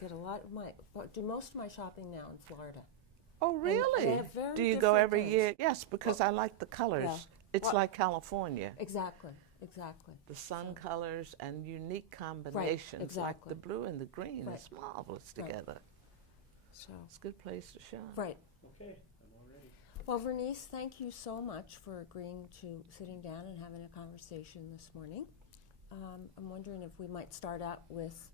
get a lot of do most of my shopping now in Florida. Oh, really? And they have very Do you go different every things. year? Yes, because I like the colors. Yeah. It's Well, like California. Exactly. The sun colors and unique combinations, exactly. like the blue and the green, Right. is marvelous Right. together. So, It's a good place to shop. right. Okay, I'm all ready. Well, Vernice, thank you so much for agreeing to sitting down and having a conversation this morning. I'm wondering if we might start out with,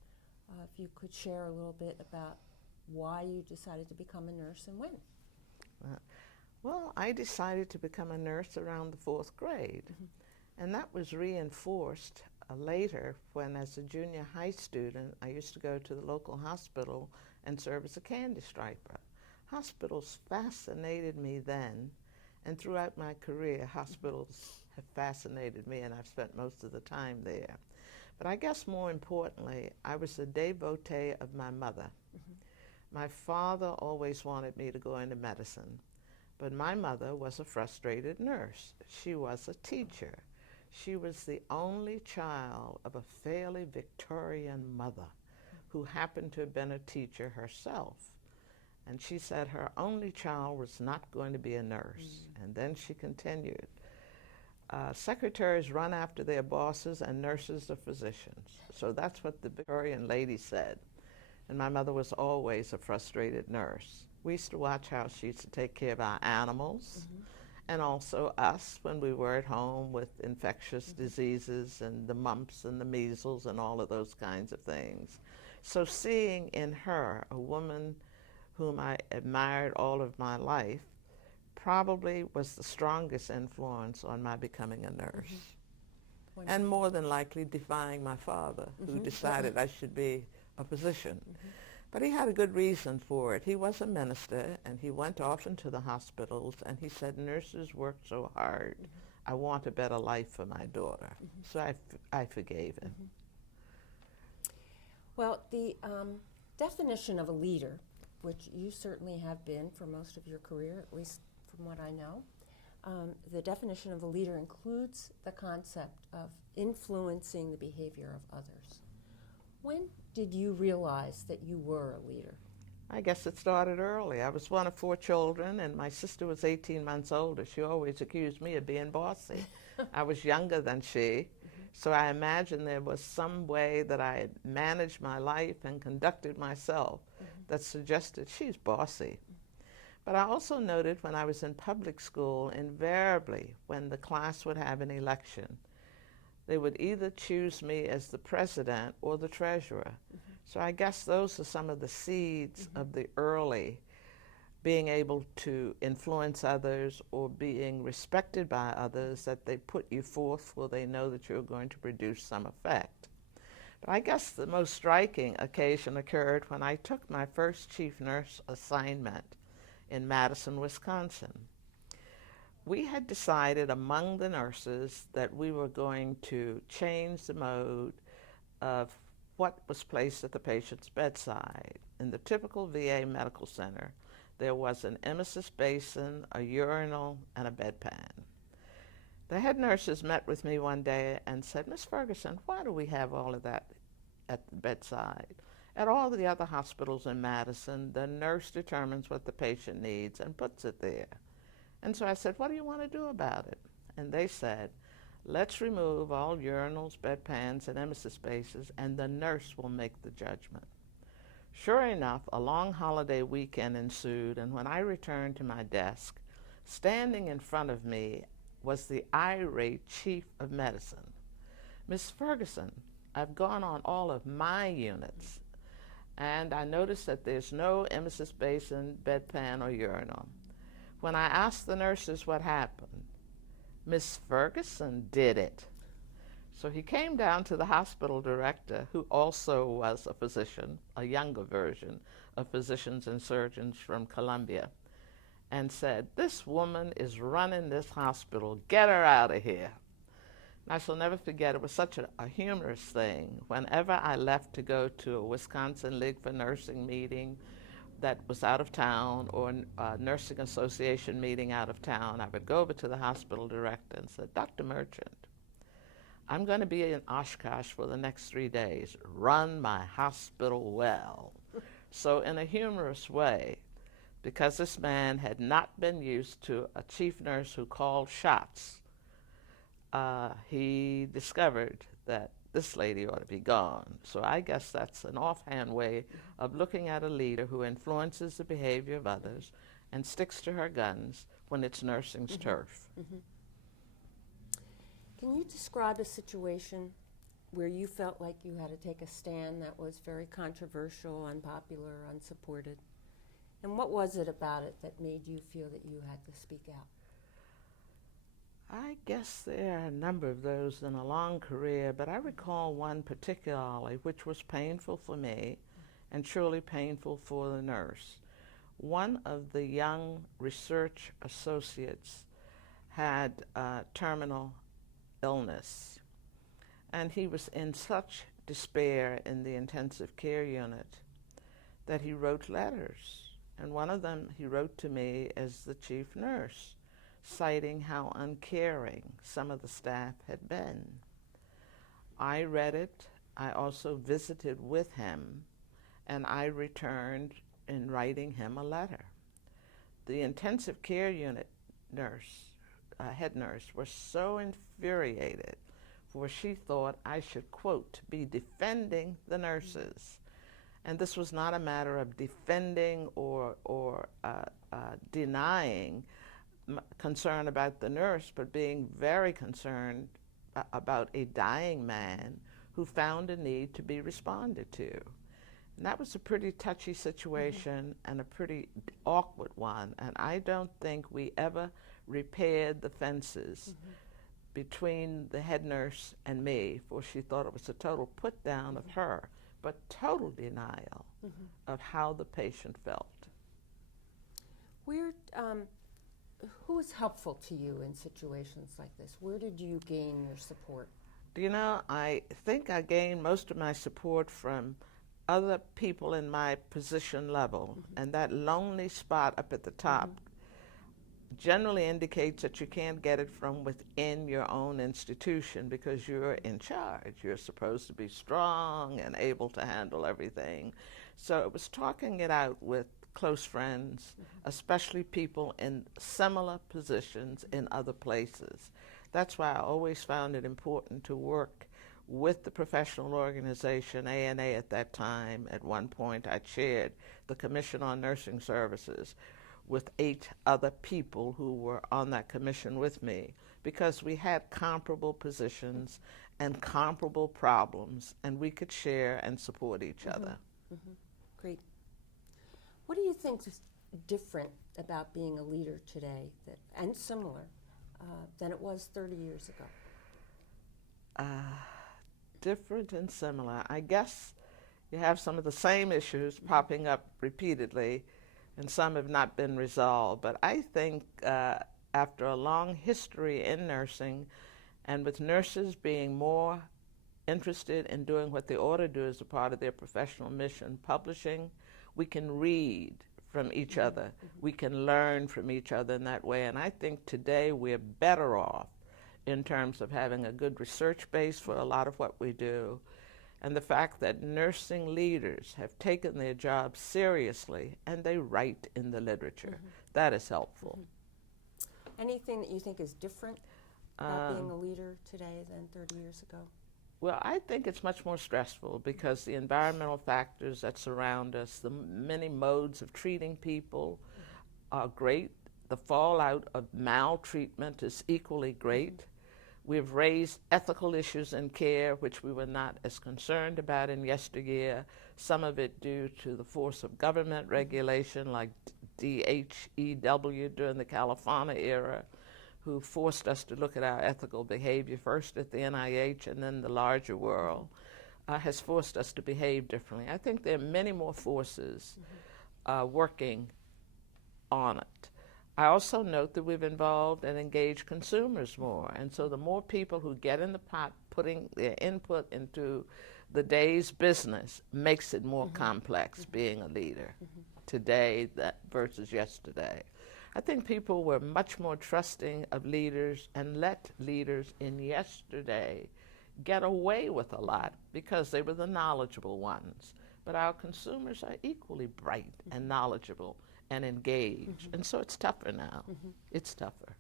if you could share a little bit about why you decided to become a nurse and when. Well, I decided to become a nurse around the 4th grade, and that was reinforced later when, as a junior high student, I used to go to the local hospital and serve as a candy striper. Hospitals fascinated me then, and throughout my career, hospitals have fascinated me, and I've spent most of the time there. But I guess more importantly, I was a devotee of my mother. My father always wanted me to go into medicine, but my mother was a frustrated nurse. She was a teacher. She was the only child of a fairly Victorian mother who happened to have been a teacher herself. And she said her only child was not going to be a nurse. And then she continued, secretaries run after their bosses and nurses are physicians. So that's what the Victorian lady said. And my mother was always a frustrated nurse. We used to watch how she used to take care of our animals and also us when we were at home with infectious diseases and the mumps and the measles and all of those kinds of things. So seeing in her a woman whom I admired all of my life probably was the strongest influence on my becoming a nurse. And more than likely defying my father, who decided I should be a physician. But he had a good reason for it. He was a minister, and he went off into the hospitals, and he said, nurses work so hard. I want a better life for my daughter. So I forgave him. Well, the definition of a leader, which you certainly have been for most of your career, at least from what I know, the definition of a leader includes the concept of influencing the behavior of others. When did you realize that you were a leader? I guess it started early. I was one of 4 children, and my sister was 18 months older. She always accused me of being bossy. I was younger than she, so I imagined there was some way that I had managed my life and conducted myself that suggested she's bossy. But I also noted when I was in public school, invariably, when the class would have an election, they would either choose me as the president or the treasurer. So I guess those are some of the seeds of the early being able to influence others or being respected by others, that they put you forth where they know that you're going to produce some effect. But I guess the most striking occasion occurred when I took my first chief nurse assignment in Madison, Wisconsin. We had decided among the nurses that we were going to change the mode of what was placed at the patient's bedside. In the typical VA medical center, there was an emesis basin, a urinal, and a bedpan. The head nurses met with me one day and said, Miss Ferguson, why do we have all of that at the bedside? At all the other hospitals in Madison, the nurse determines what the patient needs and puts it there. And so I said, what do you want to do about it? And they said, let's remove all urinals, bedpans, and emesis spaces, and the nurse will make the judgment. Sure enough, a long holiday weekend ensued, and when I returned to my desk, standing in front of me was the irate chief of medicine. Miss Ferguson, I've gone on all of my units, and I noticed that there's no emesis basin, bedpan, or urinal. When I asked the nurses what happened, Miss Ferguson did it. So he came down to the hospital director, who also was a physician, a younger version of physicians and surgeons from Columbia, and said, this woman is running this hospital. Get her out of here. And I shall never forget, it was such a humorous thing. Whenever I left to go to a Wisconsin League for Nursing meeting that was out of town, or a nursing association meeting out of town, I would go over to the hospital director and say, Dr. Merchant, I'm going to be in Oshkosh for the next 3 days. Run my hospital well. So in a humorous way, because this man had not been used to a chief nurse who called shots, he discovered that this lady ought to be gone. So I guess that's an offhand way of looking at a leader who influences the behavior of others and sticks to her guns when it's nursing's turf. Can you describe a situation where you felt like you had to take a stand that was very controversial, unpopular, unsupported? And what was it about it that made you feel that you had to speak out? I guess there are a number of those in a long career, but I recall one particularly which was painful for me and truly painful for the nurse. One of the young research associates had terminal illness, and he was in such despair in the intensive care unit that he wrote letters, and one of them he wrote to me as the chief nurse, citing how uncaring some of the staff had been. I read it. I also visited with him, and I returned in writing him a letter. The intensive care unit nurse, head nurse, was so infuriated, for she thought I should, quote, be defending the nurses. And this was not a matter of defending or denying concern about the nurse, but being very concerned about a dying man who found a need to be responded to. And that was a pretty touchy situation and a pretty awkward one, and I don't think we ever repaired the fences between the head nurse and me, for she thought it was a total put down of her, but total denial of how the patient felt. Who was helpful to you in situations like this? Where did you gain your support? Do you know, I think I gained most of my support from other people in my position level, and that lonely spot up at the top generally indicates that you can't get it from within your own institution because you're in charge. You're supposed to be strong and able to handle everything. So it was talking it out with close friends, especially people in similar positions in other places. That's why I always found it important to work with the professional organization, ANA at that time. At one point I chaired the Commission on Nursing Services with 8 other people who were on that commission with me, because we had comparable positions and comparable problems, and we could share and support each other. Great. What do you think is different about being a leader today and similar than it was 30 years ago? Different and similar. I guess you have some of the same issues popping up repeatedly, and some have not been resolved. But I think after a long history in nursing, and with nurses being more interested in doing what they ought to do as a part of their professional mission, publishing, we can read from each other. We can learn from each other in that way. And I think today we're better off in terms of having a good research base for a lot of what we do, and the fact that nursing leaders have taken their job seriously and they write in the literature. That is helpful. Anything that you think is different about being a leader today than 30 years ago? Well, I think it's much more stressful because the environmental factors that surround us, the many modes of treating people are great. The fallout of maltreatment is equally great. We've raised ethical issues in care, which we were not as concerned about in yesteryear, some of it due to the force of government regulation like DHEW during the California era, who forced us to look at our ethical behavior first at the NIH and then the larger world, has forced us to behave differently. I think there are many more forces working on it. I also note that we've involved and engaged consumers more, and so the more people who get in the pot putting their input into the day's business makes it more complex being a leader today versus yesterday. I think people were much more trusting of leaders and let leaders in yesterday get away with a lot because they were the knowledgeable ones. but our consumers are equally bright and knowledgeable and engaged. And so it's tougher now. It's tougher.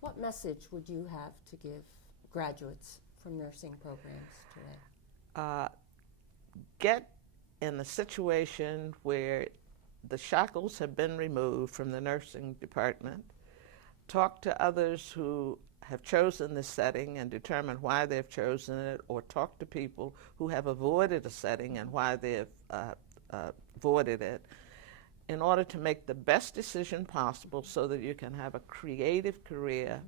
What message would you have to give graduates from nursing programs today? Get in a situation where the shackles have been removed from the nursing department. Talk to others who have chosen this setting and determine why they've chosen it, or talk to people who have avoided a setting and why they've avoided it, in order to make the best decision possible so that you can have a creative career,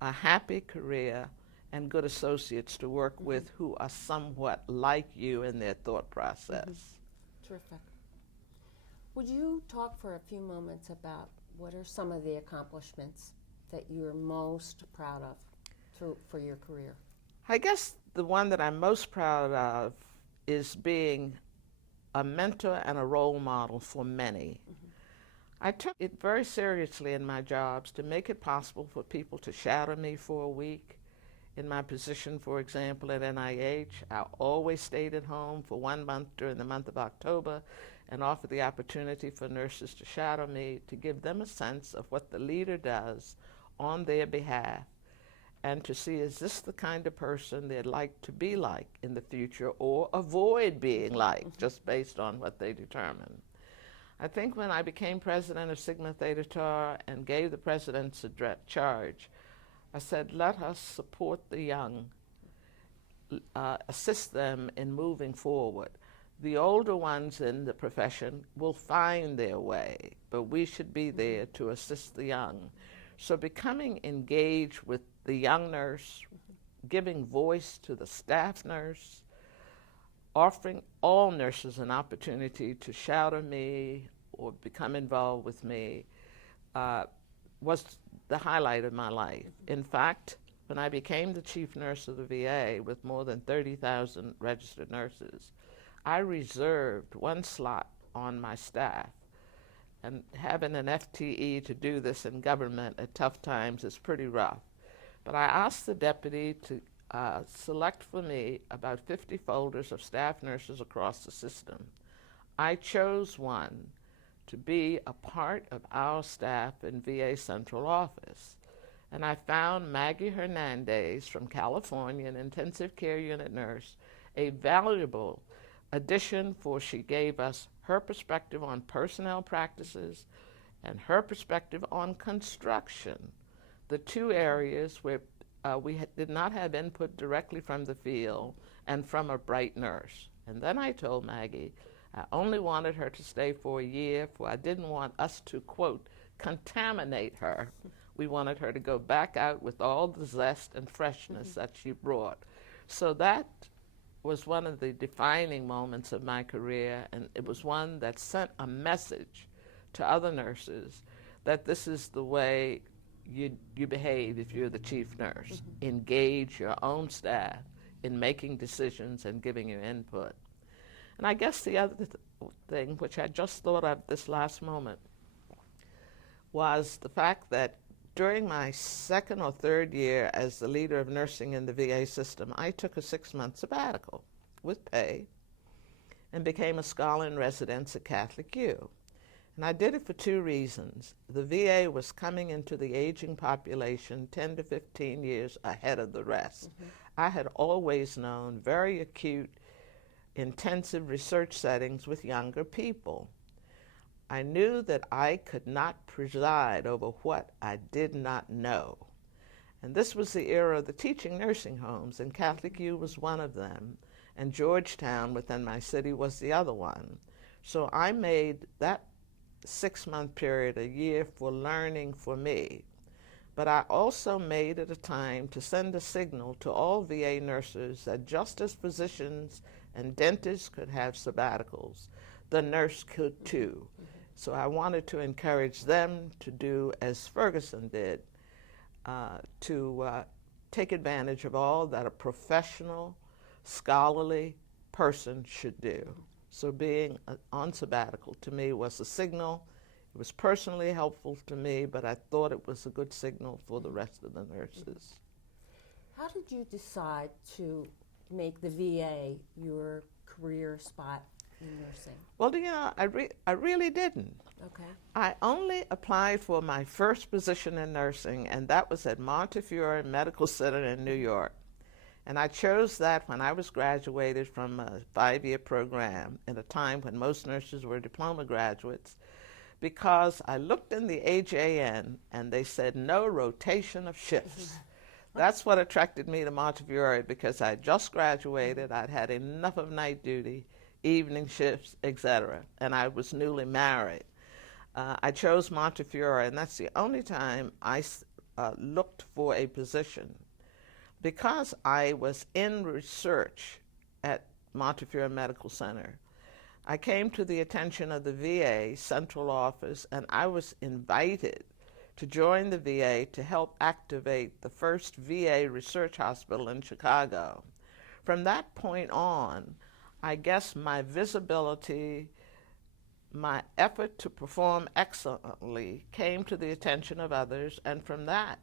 a happy career, and good associates to work with who are somewhat like you in their thought process. Terrific. Would you talk for a few moments about what are some of the accomplishments that you're most proud of for your career? I guess the one that I'm most proud of is being a mentor and a role model for many. I took it very seriously in my jobs to make it possible for people to shadow me for a week. In my position, for example, at NIH, I always stayed at home for 1 month during the month of October and offered the opportunity for nurses to shadow me, to give them a sense of what the leader does on their behalf, and to see, is this the kind of person they'd like to be like in the future, or avoid being like, just based on what they determine. I think when I became president of Sigma Theta Tau and gave the president's charge, I said, let us support the young, assist them in moving forward. The older ones in the profession will find their way, but we should be there to assist the young. So becoming engaged with the young nurse, giving voice to the staff nurse, offering all nurses an opportunity to shadow me or become involved with me, was the highlight of my life. In fact, when I became the chief nurse of the VA with more than 30,000 registered nurses, I reserved one slot on my staff. And having an FTE to do this in government at tough times is pretty rough. But I asked the deputy to select for me about 50 folders of staff nurses across the system. I chose one to be a part of our staff in VA Central Office. And I found Maggie Hernandez from California, an intensive care unit nurse, a valuable addition, for she gave us her perspective on personnel practices and her perspective on construction, the two areas where we did not have input directly from the field and from a bright nurse. And then I told Maggie I only wanted her to stay for a year, for I didn't want us to, quote, contaminate her. We wanted her to go back out with all the zest and freshness that she brought. So that was one of the defining moments of my career, and it was one that sent a message to other nurses that this is the way you behave if you're the chief nurse. Engage your own staff in making decisions and giving you input. And I guess the other thing, which I just thought of this last moment, was the fact that during my second or third year as the leader of nursing in the VA system, I took a 6-month sabbatical with pay and became a scholar in residence at Catholic U. And I did it for 2 reasons. The VA was coming into the aging population 10 to 15 years ahead of the rest. I had always known very acute, intensive research settings with younger people. I knew that I could not preside over what I did not know. And this was the era of the teaching nursing homes, and Catholic U was one of them, and Georgetown within my city was the other one. So I made that 6-month period a year for learning for me. But I also made it a time to send a signal to all VA nurses that just as physicians and dentists could have sabbaticals, the nurse could too. So I wanted to encourage them to do as Ferguson did, to take advantage of all that a professional, scholarly person should do. So being on sabbatical to me was a signal. It was personally helpful to me, but I thought it was a good signal for the rest of the nurses. How did you decide to make the VA your career spot in nursing? Well, I really didn't. Okay. I only applied for my first position in nursing, and that was at Montefiore Medical Center in New York. And I chose that when I was graduated from a 5-year program in a time when most nurses were diploma graduates, because I looked in the AJN and they said no rotation of shifts. That's what attracted me to Montefiore, because I just graduated, I'd had enough of night duty, evening shifts, etc., and I was newly married. I chose Montefiore, and that's the only time I looked for a position. Because I was in research at Montefiore Medical Center, I came to the attention of the VA central office, and I was invited to join the VA to help activate the first VA research hospital in Chicago. From that point on, I guess my visibility, my effort to perform excellently came to the attention of others, and from that,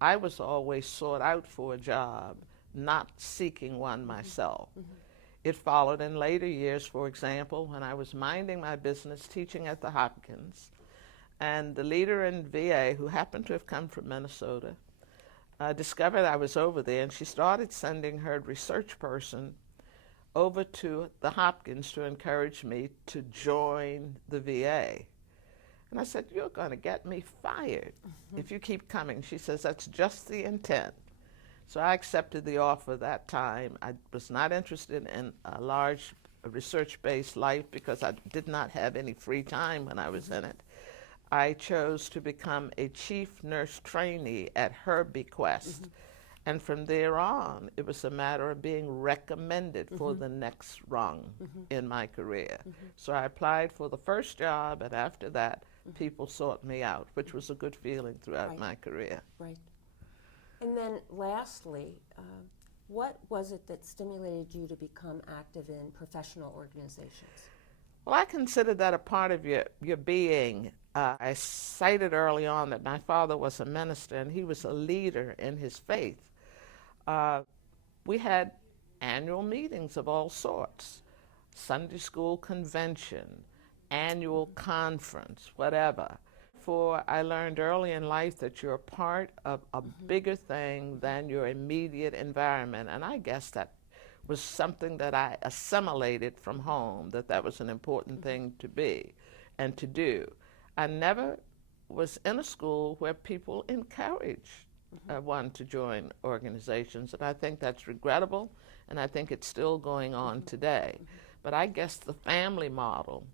I was always sought out for a job, not seeking one myself. It followed in later years, for example, when I was minding my business teaching at the Hopkins, and the leader in VA, who happened to have come from Minnesota, discovered I was over there, and she started sending her research person over to the Hopkins to encourage me to join the VA. And I said, "You're going to get me fired if you keep coming." She says, "That's just the intent." So I accepted the offer that time. I was not interested in a large research-based life because I did not have any free time when I was in it. I chose to become a chief nurse trainee at her bequest. And from there on, it was a matter of being recommended for the next rung in my career. So I applied for the first job, and after that, people sought me out, which was a good feeling throughout my career. Right. And then lastly, what was it that stimulated you to become active in professional organizations? Well, I consider that a part of your being. I cited early on that my father was a minister, and he was a leader in his faith. We had annual meetings of all sorts, Sunday school convention, annual conference, whatever. For I learned early in life that you're a part of a bigger thing than your immediate environment, and I guess that was something that I assimilated from home, that was an important thing to be and to do. I never was in a school where people encouraged one to join organizations, and I think that's regrettable, and I think it's still going on today. But I guess the family model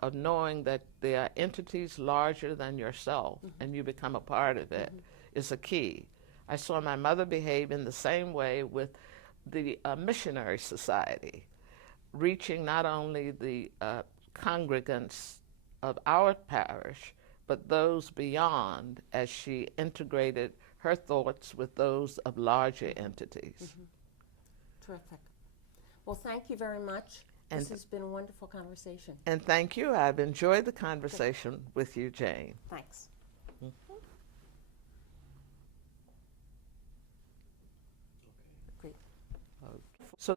of knowing that there are entities larger than yourself and you become a part of it is a key. I saw my mother behave in the same way with the missionary society, reaching not only the congregants of our parish, but those beyond, as she integrated her thoughts with those of larger entities. Terrific. Well, thank you very much. This has been a wonderful conversation. And thank you. I've enjoyed the conversation with you, Jane. Thanks.